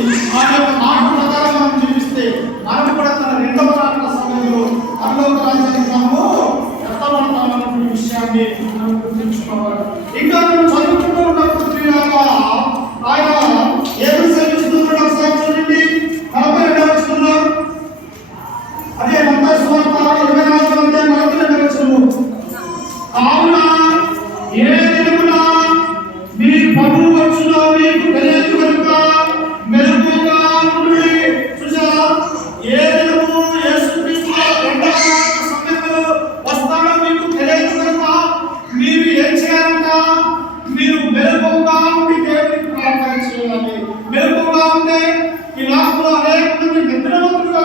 ఉంది. ఆ యొక్క మాట ప్రకారం మనం జీవిస్తే మనం కూడా తన రెండవ రాకడ సమయంలో పరలోక రాజ్యానికి మనము ఎత్తబడతామన్నటువంటి విషయాన్ని మనం గుర్తుంచుకోవాలి. ఇంకా మనం చదువుకుంటూ ఉన్నప్పుడు ప్రియులారా, ఆయన ఏమి సెలవిస్తున్నాడు ఒకసారి చూడండి. 42వ వచనంలో, అదే మత్తయి సువార్త 24వ అధ్యాయం 42వ వచనము, కావున ఏ దినమున మీ ప్రభువు వచ్చునో మీకు తెలియదు కనుక మెలకువగా ఉండుడి. చూసారా, ఏ దినము యేసుక్రీస్తు రెండవ సమయంలో వస్తాడో మీకు తెలియదు కనుక మీరు ఏం చేయాలంట? మీరు మెలకువగా ఉండి దేవునికి ప్రార్థన చేయాలి. మెలకువగా ఉంటే ఈ లోకంలో అనేక మంది నిద్రవంతులుగా